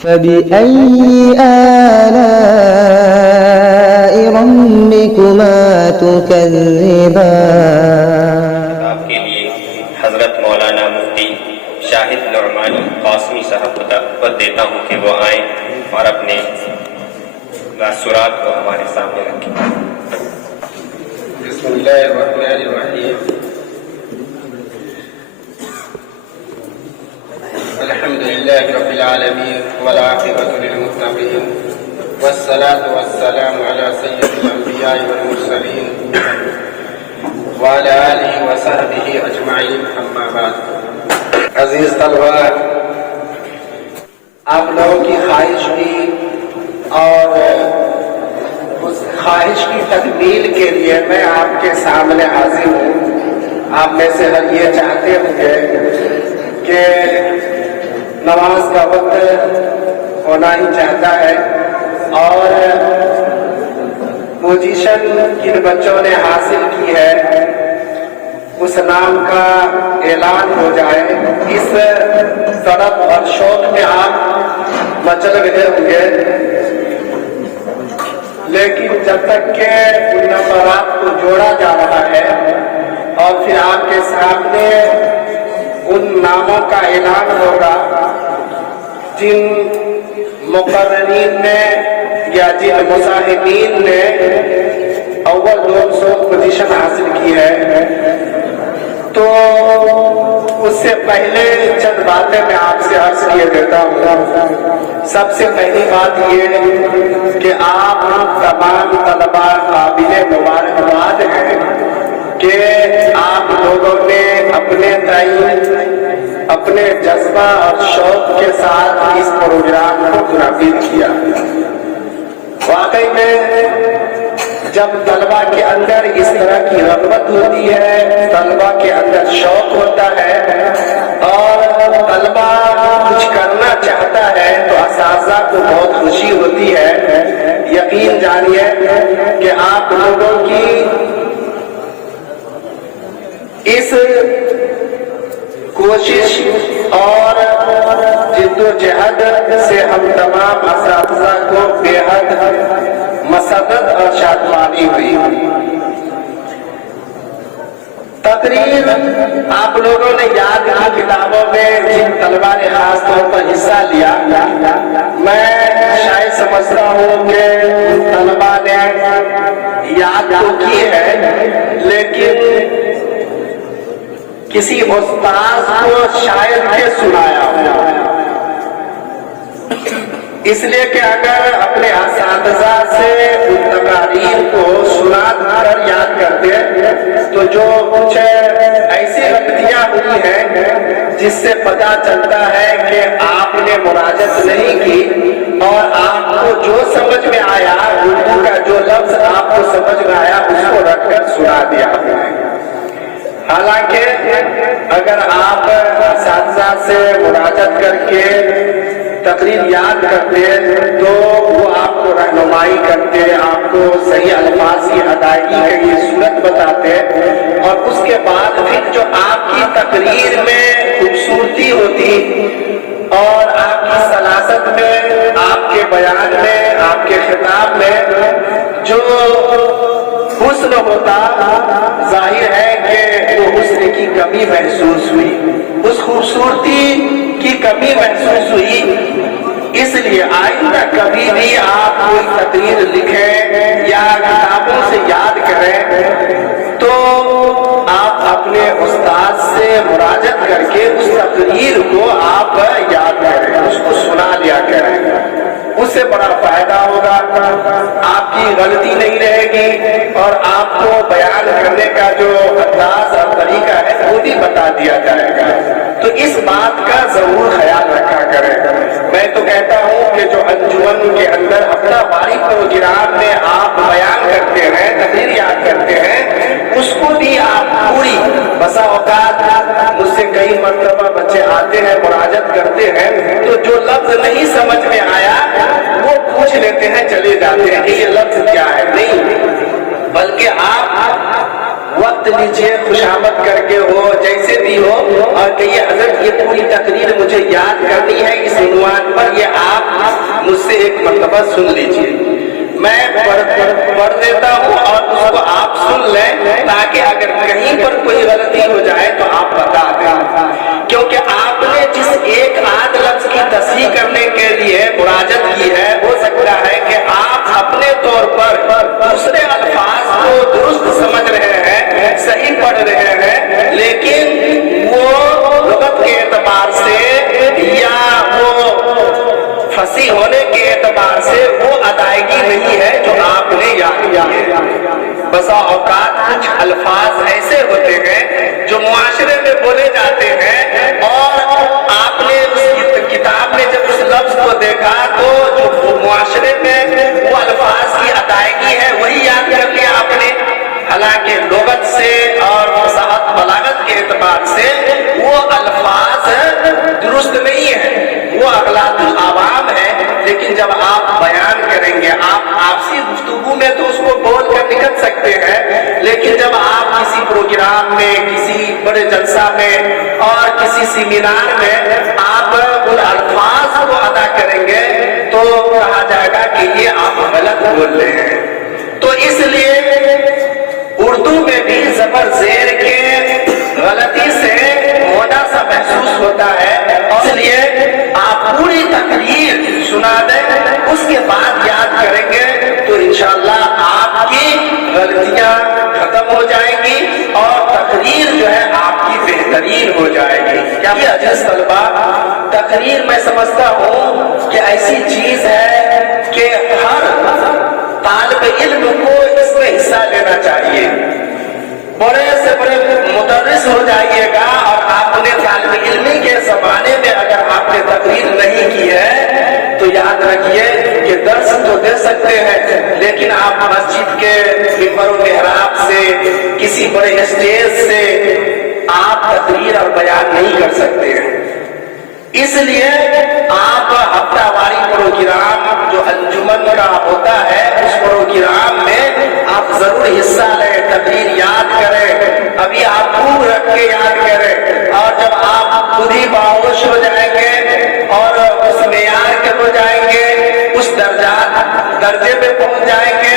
فبأي آلاء ربكما تكذبان؟ آپ کے لیے حضرت مولانا مفتی شاہد نعمانی قاسمی صاحب کو دعوت دیتا ہوں کہ وہ آئیں اور اپنے تاثرات کو ہمارے سامنے رکھیں۔ بسم اللہ الرحمن الرحیم۔ الحمد للہ رب العالمین والعاقبۃ للمتقین والصلاة والسلام علی سید الانبیاء والمرسلین وعلی آلہ وصحبہ اجمعین، اما بعد۔ عزیز طلبہ، آپ لوگوں کی خواہش کی اور اس خواہش کی تکمیل کے لیے میں آپ کے سامنے حاضر ہوں۔ آپ میں سے ہر یہ چاہتے ہوں گے کہ نماز کا وقت ہونا ہی چاہتا ہے اور پوزیشن جن بچوں نے حاصل کی ہے اس نام کا اعلان ہو جائے۔ اس طرف اور شوق میں آپ مچل گئے ہوں گے، لیکن جب تک کہ ان نمبرات کو جوڑا جا رہا ہے اور پھر آپ کے سامنے ان ناموں کا اعلان ہوگا جن مقررین نے یا جن مصاحبین نے اول 200 پوزیشن حاصل کی ہے، تو اس سے پہلے چند باتیں میں آپ سے عرض کیے دیتا ہوں۔ سب سے پہلی بات یہ کہ آپ تمام طلباء قابل مبارکباد ہیں کہ آپ لوگوں نے اپنے تعین، اپنے جذبہ اور شوق کے ساتھ اس پروگرام کو منعقد کیا۔ واقعی میں جب طلباء کے اندر اس طرح کی رغبت ہوتی ہے، طلباء کے اندر شوق ہوتا ہے اور طلباء کچھ کرنا چاہتا ہے تو اساتذہ کو بہت خوشی ہوتی ہے۔ یقین جانیے کہ آپ لوگوں کی اس کوشش اور جد و جہد سے ہم تمام اساتذہ کو بے حد مسرت اور شادمانی ہوئی۔ تقریر آپ لوگوں نے یاد کی کتابوں میں جن طلباء نے خاص طور پر حصہ لیا، میں شاید سمجھتا ہوں کہ طلباء نے یاد تو کی ہے لیکن کسی استاذ کو شاید کہ سنایا ہو، اس لیے کہ اگر اپنے اساتذہ سے ان تقاریر کو سنا کر یاد کرتے تو جو کچھ ایسی غلطیاں ہوئی ہیں جس سے پتہ چلتا ہے کہ آپ نے مراجعت نہیں کی اور آپ کو جو سمجھ میں آیا، اردو کا جو لفظ آپ کو سمجھ میں آیا اس کو رکھ کر سنا دیا۔ حالانکہ اگر آپ اساتذہ سے مراجعت کر کے تقریر یاد کرتے تو وہ آپ کو رہنمائی کرتے، آپ کو صحیح الفاظ کی ادائیگی کا یہ صورت بتاتے اور اس کے بعد پھر جو آپ کی تقریر میں خوبصورتی ہوتی اور آپ کی سلاست میں، آپ کے بیان میں، آپ کے خطاب میں جو حسن ہوتا، ظاہر ہے کہ وہ حسن کی کمی محسوس ہوئی، اس خوبصورتی کی کمی محسوس ہوئی۔ اس لیے آئندہ کبھی بھی آپ کوئی تقریر لکھیں یا کتابوں سے یاد کریں تو آپ اپنے استاد سے مراجعت کر کے اس تقریر کو آپ یاد کریں، اس کو سنا لیا کریں، اس سے بڑا فائدہ ہوگا۔ آپ کی غلطی نہیں رہے گی اور آپ کو بیان کرنے کا جو انداز اور طریقہ ہے وہ بھی بتا دیا جائے گا۔ تو اس بات کا ضرور خیال رکھا کریں۔ میں تو کہتا ہوں کہ جو انجمن کے اندر ہفتہ واری پروگرام میں آپ بیان کرتے ہیں، تقریر یاد کرتے ہیں، اس کو بھی آپ پوری، بسا اوقات مجھ سے کئی مرتبہ بچے آتے ہیں، مراجعت کرتے ہیں تو جو لفظ نہیں سمجھ میں آیا وہ پوچھ لیتے ہیں، چلے جاتے ہیں کہ یہ لفظ کیا ہے، نہیں، بلکہ آپ وقت لیجئے، خوشامد کر کے ہو، جیسے بھی ہو، اور کہیے حضرت یہ پوری تقریر مجھے یاد کرنی ہے اس عنوان پر، یہ آپ मरतबा सुन लीजिए। मैं पढ़ देता हूँ और उसको आप सुन लें, ताकि अगर कहीं पर कोई गलती हो जाए तो आप बता दें। क्योंकि आपने जिस एक आध लफ्ज की तस्हीह करने के लिए मुराजत की है, हो सकता है कि आप अपने तौर पर दूसरे अल्फाज को दुरुस्त समझ रहे हैं, सही पढ़ रहे हैं, लेकिन वो लुगत के एतबार से या वो फसी होने के एतबार से वो अदायगी नहीं है जो आपने याद किया है। बसा औकात कुछ अल्फाज ऐसे होते हैं जो मुआशरे में बोले जाते हैं, और आपने उस किताब में जब उस लफ्ज को देखा तो जो मुआशरे में वो अल्फाज की अदायगी है वही याद कर लिया आपने। हालांकि लुगत से और फसाहत बलागत के एतबार से वो अल्फाज दुरुस्त नहीं है, वो अगलातुल आवाम है। लेकिन जब आप बयान करेंगे, आप आपसी गुफ्तगू में तो उसको बोल कर निकल सकते हैं, लेकिन जब आप किसी प्रोग्राम में, किसी बड़े जलसा में और किसी सेमिनार में आप उन अल्फाज को अदा करेंगे तो कहा जाएगा कि ये आप गलत बोल रहे हैं। तो इसलिए उर्दू में भी ज़बर ज़ेर के गलती से मोटा सा महसूस होता है, इसलिए आप पूरी तकरीर सुना दें, उसके बाद याद करेंगे तो इंशाअल्लाह आपकी गलतियां खत्म हो जाएंगी और तकरीर जो है आपकी बेहतरीन हो जाएगी। क्या अजीज तलबा, तकरीर मैं समझता हूँ कि ऐसी चीज है कि हर तालिब इल्म को इसमें हिस्सा लेना चाहिए। बड़े से बड़े मुदर्रिस हो जाइएगा और आपने तालिब इल्मी के जमाने में अगर आपने तकरीर नहीं की है तो याद रखिए कि दर्स तो दे सकते हैं, लेकिन आप मस्जिद के मिंबर व मेहराब से, किसी बड़े स्टेज से आप तकरीर और बयान नहीं कर सकते हैं। इसलिए आप हफ्तावारी प्रोग्राम जो अंजुमन का होता है, उस प्रोग्राम में आप जरूर हिस्सा लें, तकरीर याद करें। अभी आप खूब रख के याद करें, और जब आप खुद ही बाहोश हो जाएंगे और उस मेयार के हो जाएंगे, उस दर्जे पे पहुंच जाएंगे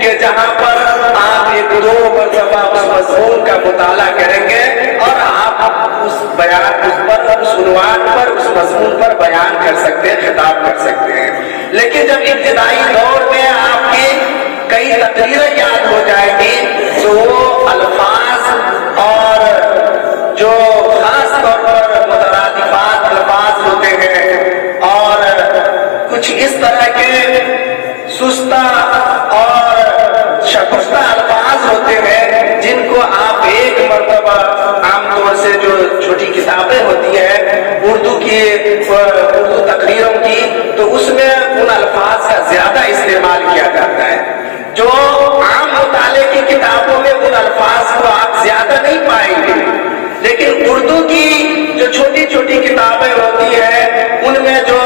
कि जहां पर आप एक दो मरतबा उस मज़मून का मुताला करेंगे और आप उस बयान उस उन्वान पर, उस मज़मून पर बयान कर सकते हैं, खिताब कर सकते हैं। लेकिन जब इब्तिदाई दौर में आपकी कई तकरीरें याद हो जाएगी तो वो अल्फाज और जो खास तौर पर मुतरादिफात अल्फाज होते हैं और कुछ इस तरह के सुस्ता और शगुफ्ता अल्फाज होते हैं जिनको आप एक मरतबा, आमतौर से जो छोटी किताबें होती हैं उर्दू तकरीरों की, तो उसमें उन अल्फाज का ज्यादा इस्तेमाल किया जाता है। जो आम मुताले की किताबों में उन अल्फाज को आप ज्यादा नहीं पाएंगे, लेकिन उर्दू की जो छोटी छोटी किताबें होती हैं उनमें जो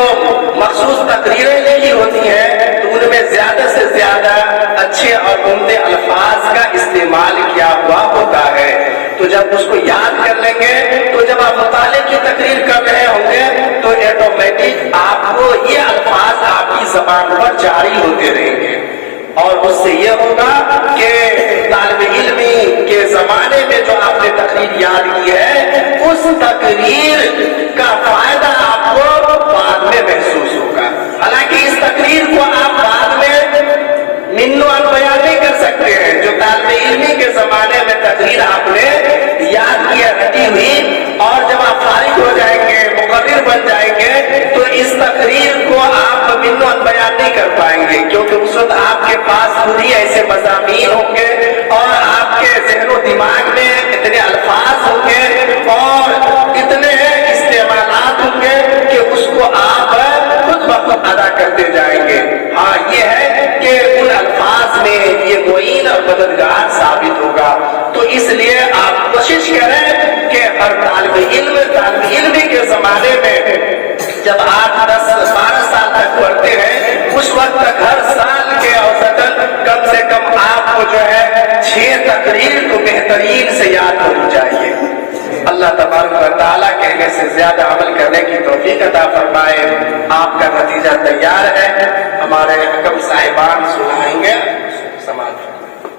मखसूस तकरीरें लिखी होती हैं तो उनमें ज्यादा से ज्यादा अच्छे और उम्दे अल्फाज का इस्तेमाल किया हुआ होता है। तो जब उसको याद कर लेंगे तो जब आप मुताले की तकरीर कर रहे होंगे तो ऑटोमेटिक आपको ये अल्फाज आपकी ज़बान पर जारी होते रहेंगे, और उससे ये होगा कि तालिब इल्मी के जमाने में जो आपने तकरीर याद की है उस तकरीर का फायदा आपको बाद में महसूस होगा। हालांकि इस तकरीर को आप बाद में मिन्नो बयान नहीं कर सकते हैं। जो तालिब इल्मी के जमाने में तकरीर आपने याद किया रटी हुई, और जब आप फारिग हो जाएंगे, मुकर्रिर बन जाएंगे, तो इस तकरीर को आप मिन्नो बयान नहीं कर पाएंगे, क्योंकि उस वक्त आपके पास खुद ही ऐसे मज़ामीन होंगे और आपके ज़हन व दिमाग में इतने अल्फाज होंगे और इतने इस्तेमालात होंगे कि उसको आप खुद ब खुद अदा करते जाएंगे। हाँ, ये है कि उन अल्फाज में ये मुईन और मददगार साबित होगा। तो इसलिए आप कोशिश करें कि हर तालिब इल्म के ज़माने में जब आप 10-12 साल तक पढ़ते हैं, उस वक्त तक हर साल के औसतन कम से कम आपको जो है 6 तकरीर को बेहतरीन से याद होनी चाहिए। अल्लाह तबारक व तआला कहने से ज्यादा अमल करने की तौफीक अता फरमाए। आपका नतीजा तैयार है। हमारे साहिबान सुनाएंगे।